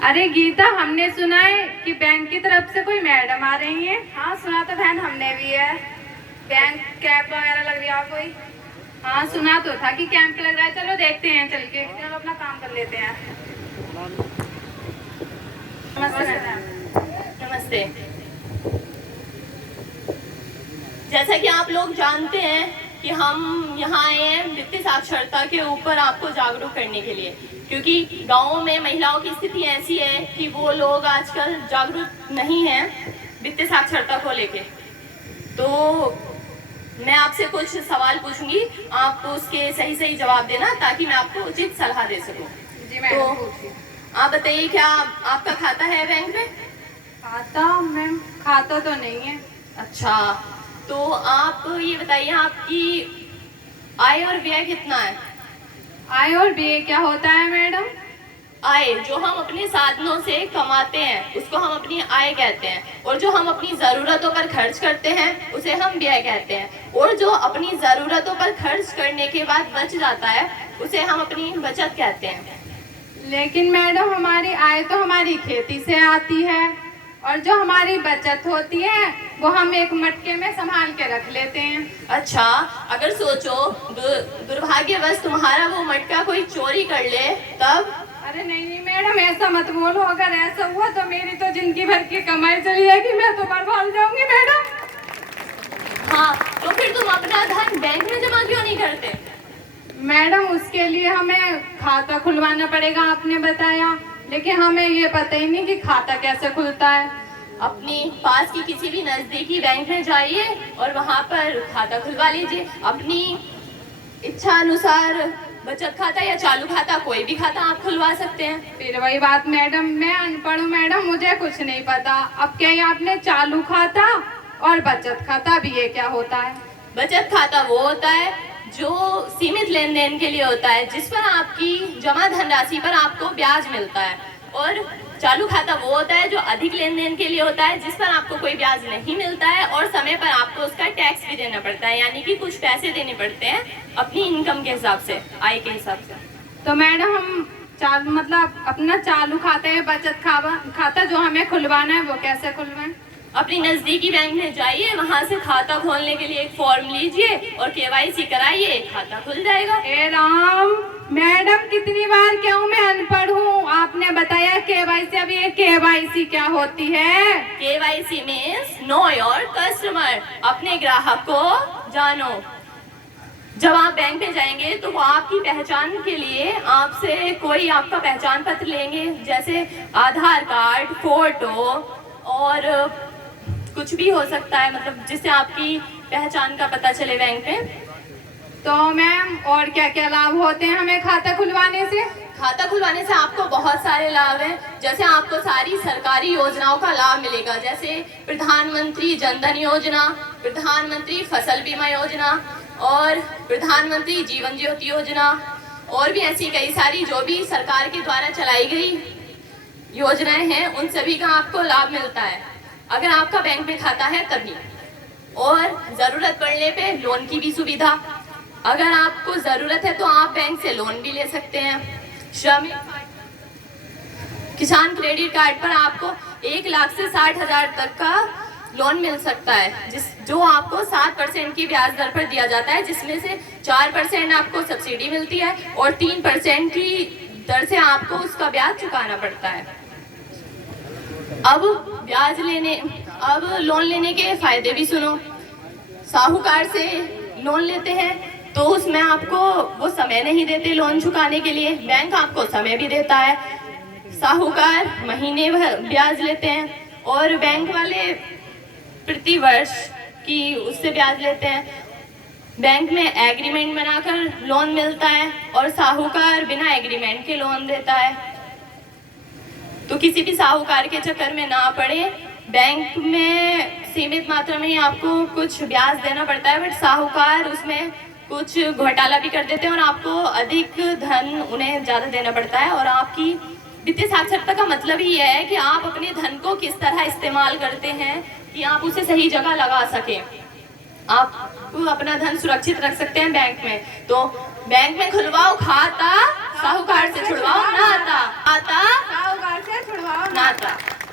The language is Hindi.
अरे गीता, हमने सुना है कि बैंक की तरफ से कोई मैडम आ रही है। हाँ सुना तो बहन हमने भी है। बैंक कैंप वगैरह लग रही है कोई? हाँ सुना तो था कि कैंप लग रहा है। चलो देखते हैं चल के। चलो अपना काम कर लेते हैं। नमस्ते मैम। नमस्ते। जैसा कि आप लोग जानते हैं कि हम यहाँ आए हैं वित्तीय साक्षरता के ऊपर आपको जागरूक करने के लिए, क्योंकि गाँवों में महिलाओं की स्थिति ऐसी है कि वो लोग आजकल जागरूक नहीं हैं वित्तीय साक्षरता को लेके। तो मैं आपसे कुछ सवाल पूछूंगी, आप उसके सही सही जवाब देना ताकि मैं आपको उचित सलाह दे सकूं। जी मैडम। तो आप बताइए, क्या आपका खाता है बैंक में? खाता मैम, खाता तो नहीं है। अच्छा, तो आप ये बताइए आपकी आय और व्यय कितना है? आय और व्यय क्या होता है मैडम? आय जो हम अपने साधनों से कमाते हैं उसको हम अपनी आय कहते हैं, और जो हम अपनी ज़रूरतों पर खर्च करते हैं उसे हम व्यय कहते हैं, और जो अपनी ज़रूरतों पर खर्च करने के बाद बच जाता है उसे हम अपनी बचत कहते हैं। लेकिन मैडम, हमारी आय तो हमारी खेती से आती है, और जो हमारी बचत होती है वो हम एक मटके में संभाल के रख लेते हैं। अच्छा, अगर सोचो दुर्भाग्यवश तुम्हारा वो मटका कोई चोरी कर ले तब? अरे नहीं नहीं मैडम, ऐसा मत बोलो। अगर ऐसा हुआ तो मेरी तो जिंदगी भर की कमाई चली जाएगी, मैं तो बर्बाद जाऊंगी मैडम। हाँ, तो फिर तुम अपना धन बैंक में जमा क्यों नहीं करते? मैडम, उसके लिए हमें खाता खुलवाना पड़ेगा, आपने बताया, लेकिन हमें ये पता ही नहीं कि खाता कैसे खुलता है। अपनी पास की किसी भी नजदीकी बैंक में जाइए और वहाँ पर खाता खुलवा लीजिए। अपनी इच्छा अनुसार बचत खाता या चालू खाता, कोई भी खाता आप खुलवा सकते हैं। फिर वही बात मैडम, मैं अनपढ़ हूँ मैडम, मुझे कुछ नहीं पता। अब क्या ये आपने चालू खाता और बचत खाता भी, ये क्या होता है? बचत खाता वो होता है जो सीमित लेन देन के लिए होता है, जिस पर आपकी जमा धनराशि पर आपको ब्याज मिलता है, और चालू खाता वो होता है जो अधिक लेन देन के लिए होता है, जिस पर आपको कोई ब्याज नहीं मिलता है और समय पर आपको उसका टैक्स भी देना पड़ता है, यानी कि कुछ पैसे देने पड़ते हैं अपनी इनकम के हिसाब से, आय के हिसाब से। तो मैडम, हम मतलब अपना चालू खाता या बचत खाता जो हमें खुलवाना है वो कैसे खुलवाएं? अपनी नजदीकी बैंक में जाइए, वहां से खाता खोलने के लिए एक फॉर्म लीजिए और केवाईसी कराइए, खाता खुल जाएगा। ए राम मैडम, कितनी बार क्यों, मैं अनपढ़ हूँ। आपने बताया केवाईसी, अब ये केवाईसी क्या होती है? KYC means know your customer, अपने ग्राहक को जानो। जब आप बैंक में जाएंगे तो वो आपकी पहचान के लिए आपसे कोई आपका पहचान पत्र लेंगे, जैसे आधार कार्ड, फोटो और कुछ भी हो सकता है, मतलब जिससे आपकी पहचान का पता चले बैंक में। तो मैम, और क्या क्या लाभ होते हैं हमें खाता खुलवाने से? खाता खुलवाने से आपको बहुत सारे लाभ हैं, जैसे आपको सारी सरकारी योजनाओं का लाभ मिलेगा, जैसे प्रधानमंत्री जन धन योजना, प्रधानमंत्री फसल बीमा योजना और प्रधानमंत्री जीवन ज्योति योजना, और भी ऐसी कई सारी जो भी सरकार के द्वारा चलाई गई योजनाएं हैं, उन सभी का आपको लाभ मिलता है अगर आपका बैंक में खाता है तभी। और ज़रूरत पड़ने पे लोन की भी सुविधा, अगर आपको ज़रूरत है तो आप बैंक से लोन भी ले सकते हैं। श्रमिक किसान क्रेडिट कार्ड पर आपको 1 लाख से 60,000 तक का लोन मिल सकता है, जो आपको 7% की ब्याज दर पर दिया जाता है, जिसमें से 4% आपको सब्सिडी मिलती है और 3% की दर से आपको उसका ब्याज चुकाना पड़ता है। अब लोन लेने के फायदे भी सुनो। साहूकार से लोन लेते हैं तो उसमें आपको वो समय नहीं देते लोन चुकाने के लिए, बैंक आपको समय भी देता है। साहूकार महीने भर ब्याज लेते हैं और बैंक वाले प्रति वर्ष की उससे ब्याज लेते हैं। बैंक में एग्रीमेंट बनाकर लोन मिलता है और साहूकार बिना एग्रीमेंट के लोन देता है। तो किसी भी साहूकार के चक्कर में ना पड़े। बैंक में सीमित मात्रा में ही आपको कुछ ब्याज देना पड़ता है, बट साहूकार उसमें कुछ घोटाला भी कर देते हैं और आपको अधिक धन उन्हें ज़्यादा देना पड़ता है। और आपकी वित्तीय साक्षरता का मतलब ही है कि आप अपने धन को किस तरह इस्तेमाल करते हैं कि आप उसे सही जगह लगा सकें, आप अपना धन सुरक्षित रख सकते हैं बैंक में। तो बैंक में खुलवाओ खाता, साहूकार से छुड़वाओ नाता। साहूकार से नाता।